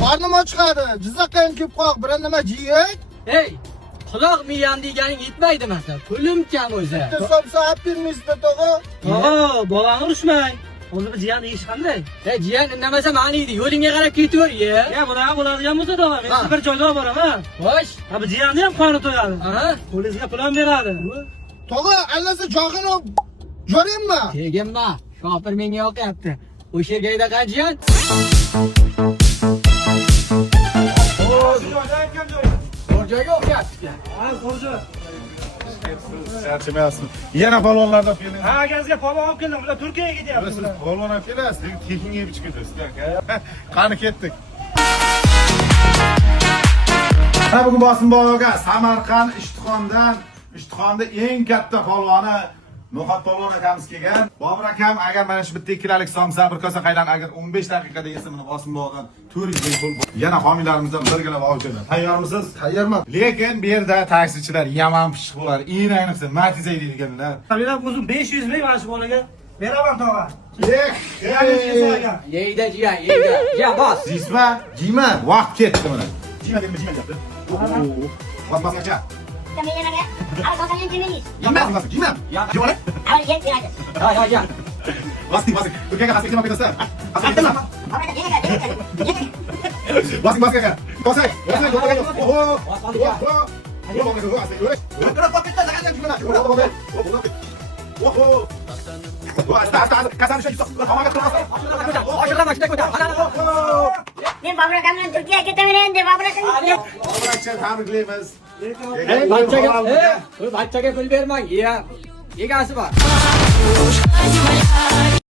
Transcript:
Qornim ochqadi. Jizzaxdan kelib qoq, bir nima jiyik. Hey, quloq miyam deganing yetmaydi masa. Pulim kam o'zi. Hisobsa olib bermaysizda tog'a. Bolani urishmang. Hozir bir jiyan ish qanday? Hey, jiyan indamasa ma'niydi. Yo'lingga qarab ketaver, ye. Ya bunaqa bo'ladigan bo'lsa tog'a, men sizni bir joyga olib boraman. Xo'sh. Ha bu jiyanni ham qoni to'yadi. Aha. Qo'lingizga plan beradi. Tog'a, allasi jog'ini jo'raymi? Tegimma. Shofir menga yoqyapti. O'sha yerga qan jiyan? Bor joyga o'xshatdi. Ha, qo'rja. Charchamayapsizmi? Yana palvonlardan keling. Ha, gazga polvon olib keldim. Bular Turkiyaga ketyapti. Siz palvon olib kelasiz, lekin tekinga yeb ichib ketasiz, aka. Qani ketdik. Ha, bugun bosim bog'iga Samarqand Ishtixonda eng katta palvoni No'xat polvon akamiz kelgan. Bobur akam agar mana shu bitta 2 kilolik somsa bir kosa qaylan agar 15 daqiqada yesa mana bosim bog'idan 400 ming pul. Yana homiylarimizdan birgina voucherlar. Tayyormisiz? Tayyorman. Lekin bu yerda taksichilar yaman pishiq bo'ladi. Eng ayniqsa Matiz deydiganlar. Tabiiyat o'zim 500 ming mana shu bolaga beraman tog'a. Yeyda jiyan, yeyda. Jiyan bos. Jisma, jima, vaqt ketdi mana. Jima deyapti. Vaqt bosgacha. Jima. Ya. Basting. Turkiyaga qasd ketmoq etasan. Basting. Kosak. Men Bobur akamdan Turkiyaga ketaman endi, Bobur akam. Tabriklaymiz. Bachaga pul bermang. Ya. Egasi bor. Hadi